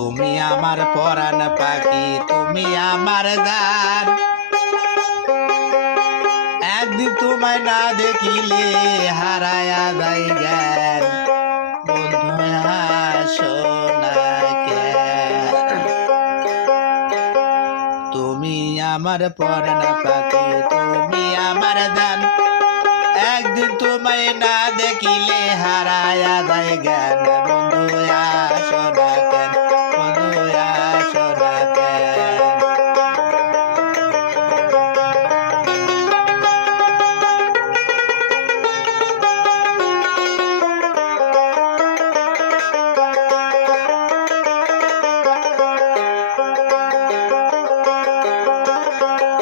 তুমি আমার পরাণ পাখি, তুমি আমার জান। একদিন তোমায় না দেখিলে হারায়া যায় জ্ঞান। বন্ধু আসো না কেন? তুমি আমার পরাণ পাখি, তুমি আমার জান। একদিন তোমায় না দেখিলে হারায়া যায় জ্ঞান। বন্ধু আসো না কেন? বন্ধু আসো না কেন?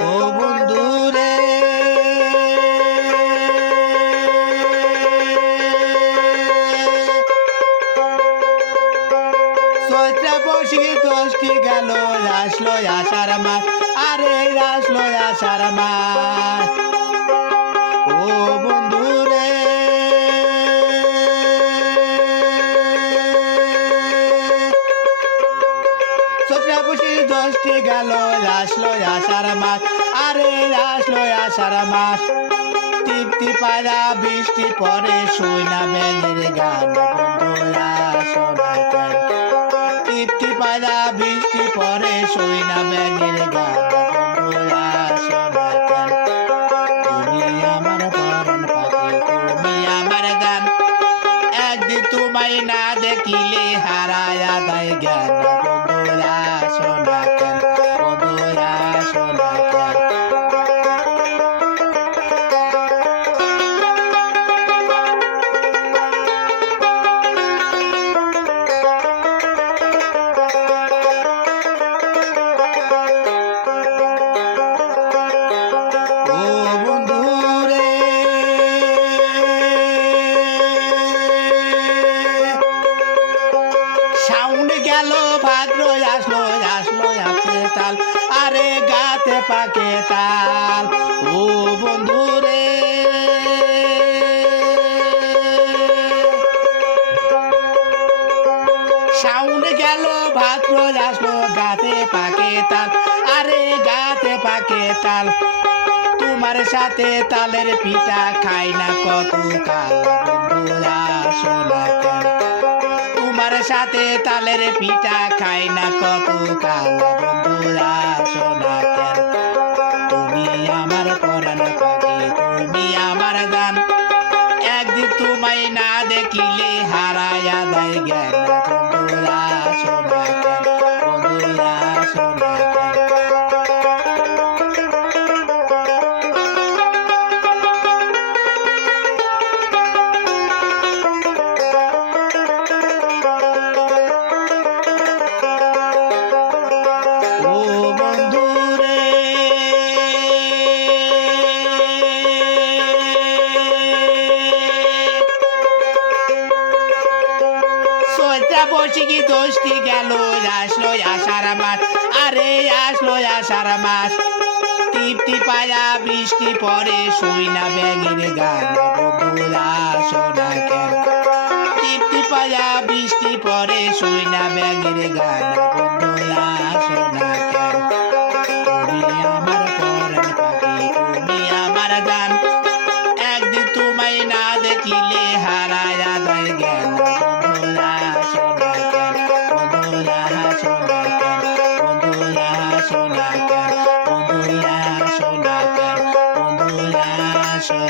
ও বন্ধু রে, চৈত্রা বৈশাখী 10টি গেল, আসলো আষাঢ় মাস। আরে আসলো আষাঢ় মাস। ও বন্ধু রে, চৈত্রা বৈশাখী 10টি গেল, আসলো আষাঢ় মাস। আরে আসলো আষাঢ় মাস। তৃপ্তি পায়রা বৃষ্টি পরে, শুই না ব্যাঙের গান। বন্ধু আসো না কেন? তৃপ্তি পায়রা বৃষ্টি পরে, শুই না ব্যাঙের গান। বন্ধু আসো না কেন? তুমি আমার পরাণ পাখি, তুমি আমার গান। একদিন তোমায় না দেখিলে হারায়া যায় জ্ঞান। বন্ধু আসো না কেন? বন্ধু আসো না কেন? ও বন্ধু রে, সাউন্ড গেল ভাদ্র, আসলো আসলো আপনি তাল। আরে গাতে পাকে তাল। ও বন্ধু রে, সাউন্ড গেল ভাদ্র, আসলো গাতে পাকে তাল। আরে গাতে পাকে তাল। তোমার সাথে তালের পিঠা খাই না কত কাল। বন্ধু আসো না কেন? তোমার সাথে তালের পিঠা খাই না কত কাল। বন্ধু আসো না কেন? তুমি আমার পরাণ পাখি, তুমি আমার গান। একদিন তোমায় না দেখিলে হারায়া যায় জ্ঞান। বন্ধু আসো না কেন? বন্ধু আসো না কেন? ও বন্ধু রে, চৈত্রা বৈশাখী 10টি গেল, আসলো আষাঢ় মাস। আরে আসলো আষাঢ় মাস। তৃপ্তি পায়া বৃষ্টি পরে, শুই না ব্যাঙের গান। বন্ধু আসো না কেন? তৃপ্তি পায়া বৃষ্টি পরে, শুই না ব্যাঙের গান। বন্ধু আসো না কেন? তুমি আমার পরাণ পাখি, তুমি আমার গান। একদিন তোমায় না দেখিলে হারায়া যায় জ্ঞান। বন্ধু আসো না কেন? বন্ধু আসো না কেন? বন্ধু আসো না কেন? বন্ধু আসো না কেন? বন্ধু আসো